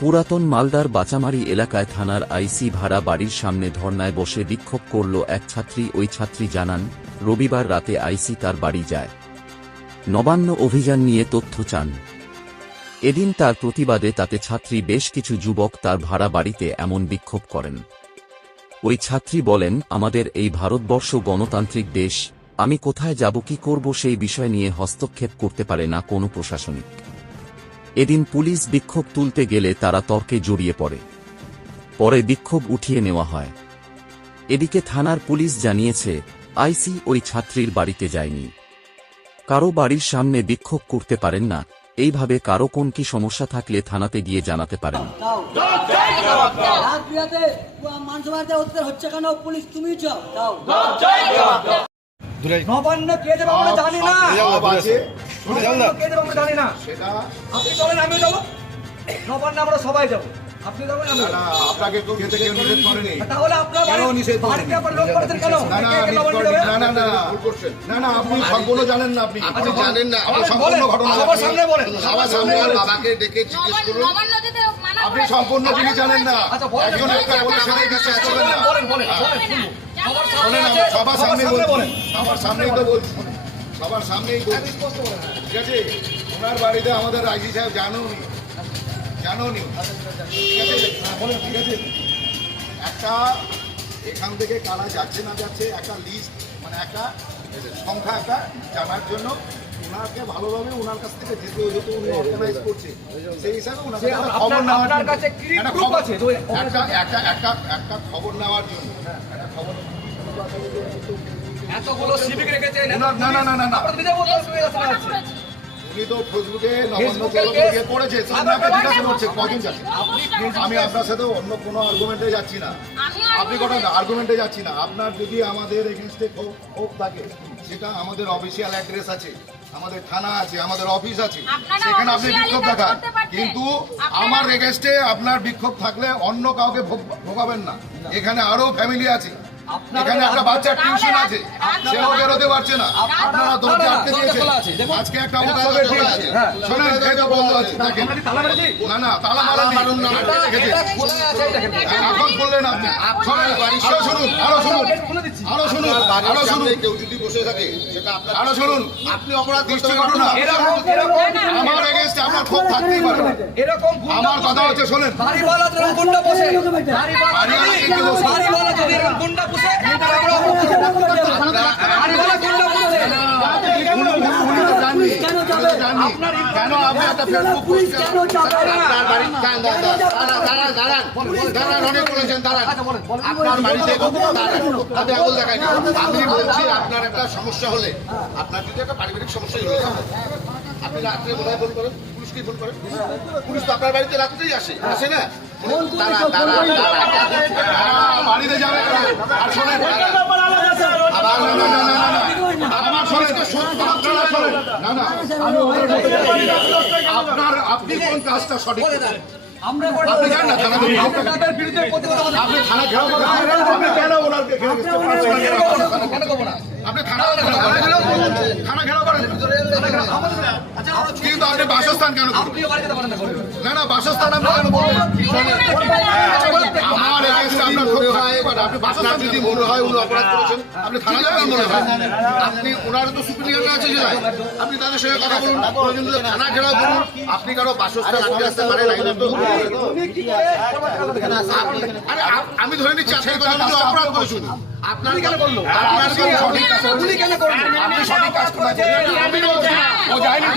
পুরাতন মালদার বাচামারি এলাকায় থানার আইসি ভাড়া বাড়ির সামনে ধর্নায় বসে বিক্ষোভ করল এক ছাত্রী। ওই ছাত্রী জানান, রবিবার রাতে আইসি তার বাড়ি যায়। নবান্ন অভিযান নিয়ে তথ্য চান। এদিন তার প্রতিবাদে তাতে ছাত্রী বেশ কিছু যুবক তার ভাড়া বাড়িতে এমন বিক্ষোভ করেন। ওই ছাত্রী বলেন, আমাদের এই ভারতবর্ষ গণতান্ত্রিক দেশ। আমি কোথায় যাব, কি করব সেই বিষয় নিয়ে হস্তক্ষেপ করতে পারে না কোনো প্রশাসনিক। এদিন পুলিশ বিক্ষোভ তুলতে গেলে তারা তর্কে জড়িয়ে পড়ে পরে বিক্ষোভ উঠিয়ে নেওয়া হয় এদিকে থানার পুলিশ জানিয়েছে আইসি ওই ছাত্রীর বাড়িতে যায়নি কারও বাড়ির সামনে বিক্ষোভ করতে পারেন না এইভাবে কারও কোন কি সমস্যা থাকলে থানাতে গিয়ে জানাতে পারেন নবান্ন কে দেবে আমরা জানি না কে দেবে আমরা জানি না। আপনি চলেন আমিও যাব। নবান্ন আমরা সবাই যাব। আপনি যাবেন আমি না আপনাকে কেউ খেতে কেউ নিষেধ করেনি। তাহলে আপনার বাড়ি- বাড়িতে আপনার লোক করেছেন কেন? না না কে কে আমি নবান্ন করিনি। যাবে? না না না ভুল করছেন। না না আপনি সম্পূর্ণ জানেন না আপনি। আপনি জানেন না আপনি সম্পূর্ণ ঘটনা। সবার সামনে বলেন। সবার সামনে বাবাকে ডেকে জিজ্ঞেস করুন। নবান্ন যেতে আপনি সম্পূর্ণ জিনিস জানেন না। আচ্ছা, একজন একটা বলে সেটাই বিশ্বাস করবেন না। বলেন বলেন বলেন সবার সামনে শোনেন আছে, আমি সবার সামনে বলেন। সবার সামনেই তো বলছি। সবার সামনেই ঠিক আছে? ওনার বাড়িতে আমাদের আইজি সাহেব জানো নি জানো নি ঠিক আছে? হ্যাঁ, ঠিক আছে? একটা এখান থেকে কারা যাচ্ছে না যাচ্ছে একটা লিস্ট মানে একটা সংখ্যা একটা জানার জন্য ওনাকে ভালোভাবে ওনার কাছ থেকে যেতে যেহেতু উনি অর্গানাইজ করছে সেই হিসাবে একটা খবর নেওয়ার জন্য। কাছে একটা খবর- একটা একটা একটা একটা খবর নেওয়ার জন্য। একটা খবর এতগুলো সিভিক রেখেছেন না, না, না, না, না, না। আপনারা নিজে বলতে শুরু যাচ্ছে উনি তো ফেসবুকে নবান্ন ফেসবুকে তরফ কেস- থেকে করেছে আবার সামনে আপনাকে বলেন জিজ্ঞাসা না। করছে কদিন যাচ্ছে? আমি আপনার সাথে অন্য কোনো আর্গুমেন্টে যাচ্ছি না। আপনি কটা আর্গুমেন্টে যাচ্ছি না। আপনার যদি আমাদের এগেনস্টে ক্ষোভ থাকে সেটা আমাদের অফিসিয়াল অ্যাড্রেস আছে আমাদের থানা আছে আমাদের অফিস আছে সেখানে আপনি বিক্ষোভ দেখান। কিন্তু আমার এগেনস্টে আপনার বিক্ষোভ থাকলে অন্য কাউকে ভোগ- ভোগাবেন না। এখানে আরও ফ্যামিলি আছে। এখানে একটা বাচ্চার টিউশন আছে। সেও বেরোতে পারছে না। আপনারা দরজা আটকে দেখুন। আজকে একটা ঠিক। আছে হ্যাঁ। শোনেন এটা বন্ধ আছে দেখেন। আমরা কি তালা মেরেছি না না তালা মারেন না এটা এটা খোলা আছে এই এখন খুললেন আপনি। শোনেন আরও শুনুন আরও শুনুন আরও শুনুন আরও শুনুন। কেউ যদি বসে থাকে সেটা আপনার আরও শুনুন। আপনি অপরাধ দৃষ্টি করুন না। আমার এগেনস্টে আপনার ক্ষোভ থাকতেই পারে এরকম আমার কথা হচ্ছে শোনেন। বাড়িওয়ালা গুন্ডা বসে। বাড়িওয়ালা গুন্ডা আপনার বাড়িতে আমি দেখাই আমি বলছি একটা সমস্যা হলে আপনার যদি একটা পারিবারিক সমস্যা হয়ে আপনি রাত্রে বোধহয় ফোন করেন পুলিশকে ফোন করেন পুলিশ তো আপনার বাড়িতে রাত্রেই আসে আসে না বাড়িতে যাবে কেন? আর শোনেন। আমার আপনারা শোনেন। না না। আপনার আপনি কোন কাজটা সঠিক করেন? আমরা করে আপনি না থানা থানা ঘেরাও কেন আপনি থানা থানা ঘেরাও করেন। কিন্তু আপনি বাসস্থান কেন করবেন? আপনিও বাড়ি যেতে পারেন না না না বাসস্থান আপনি কেন বলবেন আপনার যদি মনে হয় উনি অপরাধ করেছেন আপনি থানা যাবেন মনে হয়। আপনি ওনার তো সুপ্রিম আছে জেলায়। আপনি তাদের সঙ্গে কথা বলুন থানা ঘেরাও করুন আপনি কারও বাসস্থান আটকে রাখতে পারেন আরে আমি ধরে নিচ্ছি আপনার কথা অপরাধ করে শুনি আপনার আপনার সঠিক কাজ আপনি সঠিক কাজ করেছেন আমি বলছি ও যায়নি